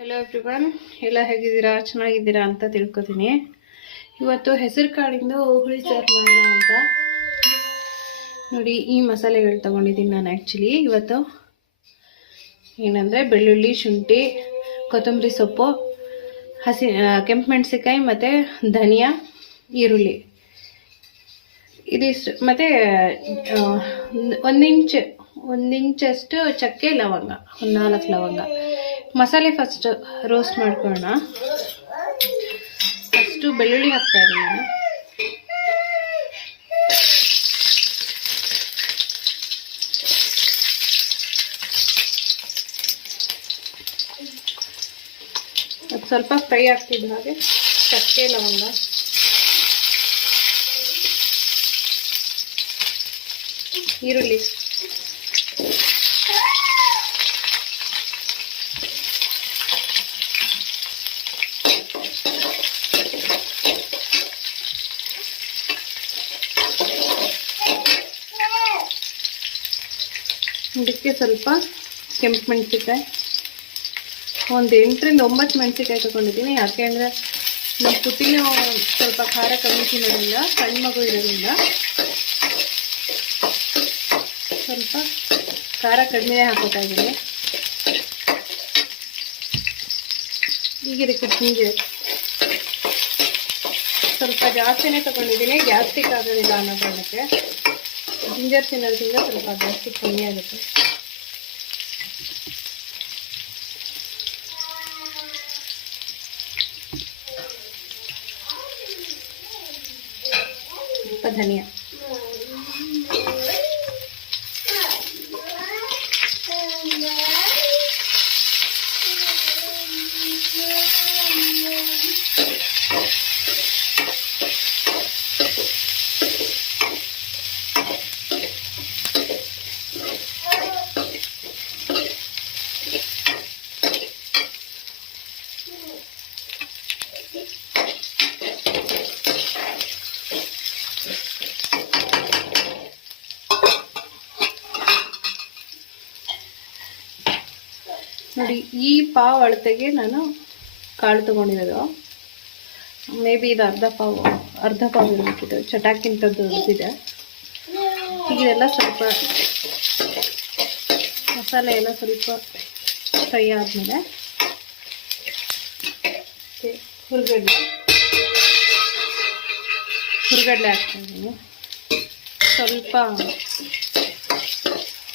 Hello everyone ಎಲ್ಲ ಹೇಗಿದ್ದೀರಾ? ಚೆನ್ನಾಗಿದ್ದೀರಾ ಅಂತ ತಿಳ್ಕೊತೀನಿ. ಇವತ್ತು ಹೆಸರು ಕಾಳಿಂದ ಹುಳಿ ಸಾರು ಮಾಡೋಣ ಅಂತ. ನೋಡಿ, ಈ ಮಸಾಲೆಗಳು ತಗೊಂಡಿದ್ದೀನಿ ನಾನು ಆ್ಯಕ್ಚುಲಿ ಇವತ್ತು ಏನಂದರೆ ಬೆಳ್ಳುಳ್ಳಿ, ಶುಂಠಿ, ಕೊತ್ತಂಬರಿ ಸೊಪ್ಪು, ಹಸಿ ಕೆಂಪು ಮೆಣಸಿಕಾಯಿ ಮತ್ತು ಧನಿಯಾ, ಈರುಳ್ಳಿ. ಇದಿಷ್ಟು, ಮತ್ತು ಒಂದು ಇಂಚ್ ಒಂದು ಇಂಚಷ್ಟು ಚಕ್ಕೆ ಲವಂಗ, ಒಂದು ನಾಲ್ಕು ಲವಂಗ. ಮಸಾಲೆ ಫಸ್ಟ್ ರೋಸ್ಟ್ ಮಾಡ್ಕೊಳ್ಳೋಣ. ಫಸ್ಟು ಬೆಳ್ಳುಳ್ಳಿ ಹಾಕ್ತಾ ಇದ್ದೀನಿ ನಾನು. ಅದು ಸ್ವಲ್ಪ ಫ್ರೈ ಆಗ್ತಿದ್ದ ಹಾಗೆ ಚಕ್ಕೆ ಲವಂಗ. ಈರುಳ್ಳಿ. ಇದಕ್ಕೆ ಸ್ವಲ್ಪ ಕೆಂಪು ಮೆಣಸಿಕಾಯಿ ಒಂದು ಎಂಟರಿಂದ ಒಂಬತ್ತು ಮೆಣಸಿಕಾಯಿ ತೊಗೊಂಡಿದ್ದೀನಿ. ಯಾಕೆ ಅಂದರೆ ನಮ್ಮ ಪುಟ್ಟಿನೂ ಸ್ವಲ್ಪ ಖಾರ ಕಮ್ಮಿ ತಿನ್ನೋದ್ರಿಂದ, ಸಣ್ಣ ಮಗು ಇರೋದ್ರಿಂದ ಸ್ವಲ್ಪ ಖಾರ ಕಡಿಮೆ ಹಾಕೋತಾ ಇದ್ದೀನಿ. ಈಗ ಇದಕ್ಕೆ ಸ್ವಲ್ಪ ಜಾಸ್ತಿನೇ ತಗೊಂಡಿದ್ದೀನಿ. ಗ್ಯಾಸ್ಟ್ರಿಕ್ ಆಗೋದಿಲ್ಲ ಅನ್ನೋ ಕಾರಣಕ್ಕೆ ಜಿಂಜರ್ ತಿನ್ನೋದ್ರಿಂದ ಸ್ವಲ್ಪ ಗ್ಯಾಸ್ಟ್ರಿಕ್ ಕಮ್ಮಿ ಆಗುತ್ತೆ ಸ್ವಲ್ಪ ಧನಿಯಾ ನೋಡಿ, ಈ ಪಾವ್ ಅಳತೆಗೆ ನಾನು ಕಾಳು ತಗೊಂಡಿರೋದು. ಮೇ ಬಿ ಇದು ಅರ್ಧ ಪಾವು ಅರ್ಧ ಪಾವು ಇರಬೇಕಿತ್ತು. ಚಟಾಕಿಂತದ್ದು ಇದೆ ಈಗ ಇದೆಲ್ಲ ಸ್ವಲ್ಪ ಮಸಾಲೆ ಎಲ್ಲ ಸ್ವಲ್ಪ ಫ್ರೈ ಆದಮೇಲೆ ಹುರುಗಡ್ಡೆ ಹುರುಗಡ್ಡೆ ಹಾಕ್ತಾಯಿದ್ದೀನಿ ಸ್ವಲ್ಪ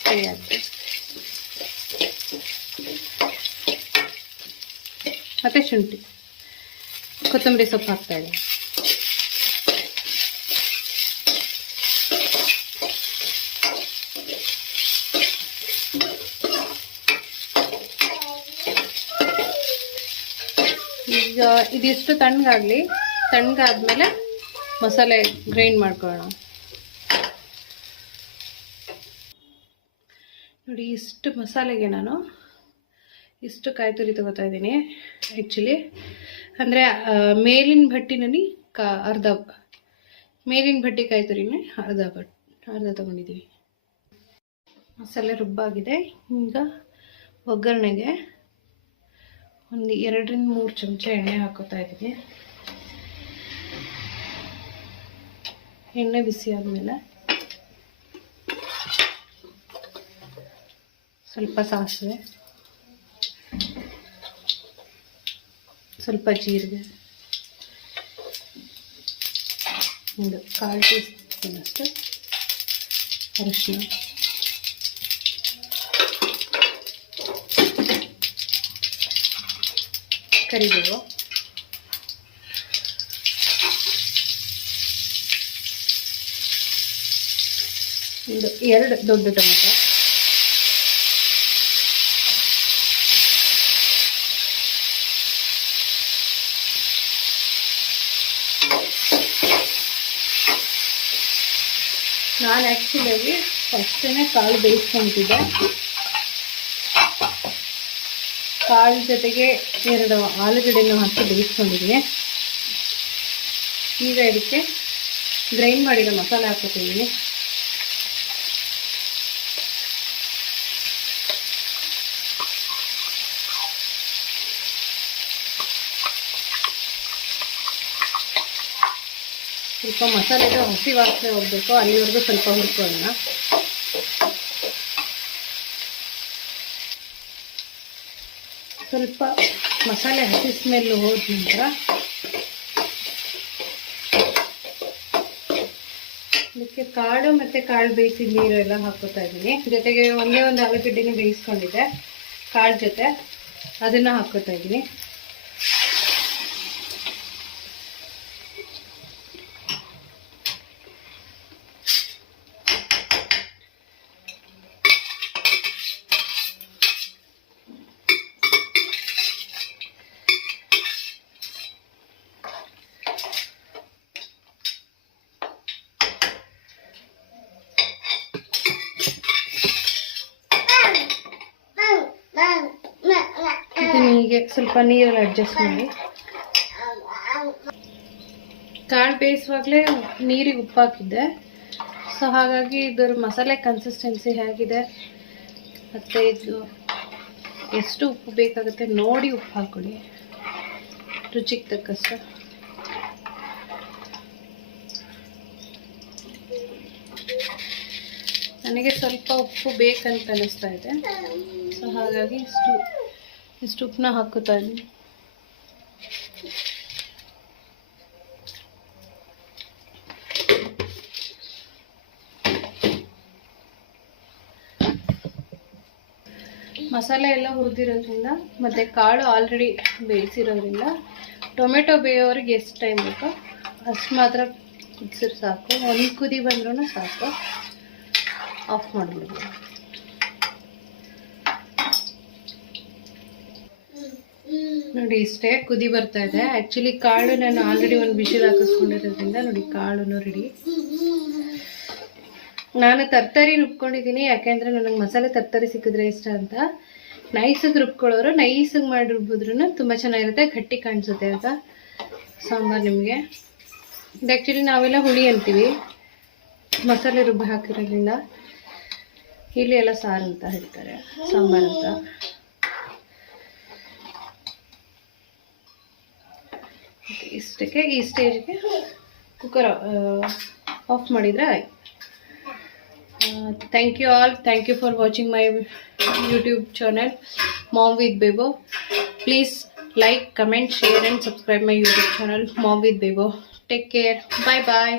ಫ್ರೈ ಆಗ್ತದೆ ಮತ್ತು ಶುಂಠಿ. ಕೊತ್ತಂಬರಿ ಸೊಪ್ಪು ಹಾಕ್ತಾಯಿದೆ ಈಗ ಇದಿಷ್ಟು ತಣ್ಣಗಾಗಲಿ. ತಣ್ಣಗಾದ್ಮೇಲೆ ಮಸಾಲೆ ಗ್ರೈಂಡ್ ಮಾಡ್ಕೊಳ್ಳೋಣ. ನೋಡಿ ಇಷ್ಟು ಮಸಾಲೆಗೆ ನಾನು ಇಷ್ಟು ಕಾಯಿ ತುರಿ ತಗೋತಾ ಇದ್ದೀನಿ ಆ್ಯಕ್ಚುಲಿ ಅಂದರೆ ಮೇಲಿನ ಭಟ್ಟಿನಲ್ಲಿ ಕಾ, ಅರ್ಧ, ಮೇಲಿನ ಭಟ್ಟಿ ಕಾಯಿ ತುರಿನೇ ಅರ್ಧ ಬಟ್ ಅರ್ಧ ತೊಗೊಂಡಿದ್ದೀವಿ ಮಸಾಲೆ ರುಬ್ಬಾಗಿದೆ. ಈಗ ಒಗ್ಗರಣೆಗೆ ಒಂದು ಎರಡರಿಂದ ಮೂರು ಚಮಚ ಎಣ್ಣೆ ಹಾಕೋತಾ ಇದ್ದೀನಿ ಎಣ್ಣೆ ಬಿಸಿ ಆದಮೇಲೆ ಸ್ವಲ್ಪ ಸಾಸಿವೆ. ಸ್ವಲ್ಪ ಜೀರಿಗೆ. ಒಂದು ಕಾಲು ಟೀ ಸ್ಪೂನಷ್ಟು ಅರಿಶಿನ. ಕರಿಬೇವು. ಒಂದು ಎರಡು ದೊಡ್ಡ ಟೊಮೆಟೊ. ನಾನು ಆ್ಯಕ್ಚುಲಾಗಿ ಫಸ್ಟೇ ಕಾಳು ಬೇಯಿಸ್ಕೊಂತಿದ್ದೆ ಕಾಳು ಜೊತೆಗೆ ಎರಡು ಆಲೂಗಡ್ಡೆನೂ ಹಾಕಿ ಬೇಯಿಸ್ಕೊಂಡಿದ್ದೀನಿ. ಈಗ ಇದಕ್ಕೆ ಗ್ರೈಂಡ್ ಮಾಡಿರೋ ಮಸಾಲೆ ಹಾಕೋತಿದ್ದೀನಿ ಸ್ವಲ್ಪ ಮಸಾಲೆಗೆ ಹಸಿ ವಾಸನೆ ಹೋಗಬೇಕು, ಅಲ್ಲಿವರೆಗೂ ಸ್ವಲ್ಪ ಹುರ್ಕೊಳ್ಳೋಣ. ಸ್ವಲ್ಪ ಮಸಾಲೆ ಹಸಿ ಸ್ಮೆಲ್ ಹೋದ ನಂತರ ಅದಕ್ಕೆ ಕಾಳು ಮತ್ತು ಕಾಳು ಬೇಯಿಸಿದ ನೀರು ಎಲ್ಲ ಹಾಕೋತಾ ಇದ್ದೀನಿ. ಜೊತೆಗೆ ಒಂದೇ ಒಂದು ಆಲೂಗಡ್ಡೆನೂ ಬೇಯಿಸ್ಕೊಂಡಿದ್ದೆ, ಕಾಳು ಜೊತೆ ಅದನ್ನು ಹಾಕೋತಾ ಇದ್ದೀನಿ. ಸ್ವಲ್ಪ ನೀರಲ್ಲಿ ಅಡ್ಜಸ್ಟ್ ಮಾಡಿ. ಕಾಳು ಬೇಯಿಸುವಾಗಲೇ ನೀರಿಗೆ ಉಪ್ಪು ಹಾಕಿದ್ದೆ ಸೊ ಹಾಗಾಗಿ ಇದರ ಮಸಾಲೆ ಕನ್ಸಿಸ್ಟೆನ್ಸಿ ಹೇಗಿದೆ. ಮತ್ತು ಇದು ಎಷ್ಟು ಉಪ್ಪು ಬೇಕಾಗುತ್ತೆ ನೋಡಿ ಉಪ್ಪು ಹಾಕೊಳ್ಳಿ ರುಚಿಗೆ ತಕ್ಕಷ್ಟು. ನನಗೆ ಸ್ವಲ್ಪ ಉಪ್ಪು ಬೇಕಂತ ಅನ್ನಿಸ್ತಾ ಇದೆ. ಸೊ ಹಾಗಾಗಿ ಇಷ್ಟು ಇಷ್ಟು ಉಪ್ಪನ್ನ ಹಾಕುತ್ತಾ ಇದ್ದೀನಿ. ಮಸಾಲೆ ಎಲ್ಲ ಹುರಿದಿರೋದ್ರಿಂದ, ಮತ್ತು ಕಾಳು ಆಲ್ರೆಡಿ ಬೇಯಿಸಿರೋದ್ರಿಂದ, ಟೊಮೆಟೊ ಬೇಯೋರಿಗೆ ಎಷ್ಟು ಟೈಮ್ ಬೇಕು ಅಷ್ಟು ಮಾತ್ರ ಕುದಿಸಿದ್ರೆ ಸಾಕು. ಒಂದು ಕುದಿ ಬಂದ್ರೂ ಸಾಕು. ಆಫ್ ಮಾಡಿಬಿಡ್ಬೋದು. ನೋಡಿ, ಇಷ್ಟೇ ಕುದಿ ಬರ್ತಾ ಇದೆ. ಆ್ಯಕ್ಚುಲಿ ಕಾಳು ನಾನು ಆಲ್ರೆಡಿ ಒಂದು ಬಿಸಿಲು ಹಾಕಿಸ್ಕೊಂಡಿರೋದ್ರಿಂದ ನೋಡಿ ಕಾಳುನು ರೆಡಿ ನಾನು ತರ್ತರಿ ರುಬ್ಕೊಂಡಿದ್ದೀನಿ, ಯಾಕೆಂದರೆ ನನಗೆ ಮಸಾಲೆ ತರ್ತರಿ ಸಿಕ್ಕಿದ್ರೆ ಇಷ್ಟ ಅಂತ. ನೈಸಿಗೆ ರುಬ್ಕೊಳ್ಳೋರು ನೈಸಿಗೆ ಮಾಡಿ ರುಬ್ಬಿದ್ರೂ ತುಂಬ ಚೆನ್ನಾಗಿರುತ್ತೆ, ಗಟ್ಟಿ ಕಾಣಿಸುತ್ತೆ ಅಂತ. ಸಾಂಬಾರು ನಿಮಗೆ. ಇದು ಆ್ಯಕ್ಚುಲಿ ನಾವೆಲ್ಲ ಹುಳಿ ಅಂತೀವಿ. ಮಸಾಲೆ ರುಬ್ಬಿ ಹಾಕಿರೋದ್ರಿಂದ. ಇಲ್ಲಿ ಎಲ್ಲ ಸಾರು ಅಂತ ಹೇಳ್ತಾರೆ, ಸಾಂಬಾರು ಅಂತ. Okay, ಇಷ್ಟಕ್ಕೆ ಈ ಸ್ಟೇಜ್ಗೆ ಕುಕ್ಕರ್ ಆಫ್ ಮಾಡಿದರೆ ಆಯ್ತು thank you all thank you for watching my YouTube channel mom with Bebo please like comment share and subscribe my YouTube channel mom with Bebo take care bye bye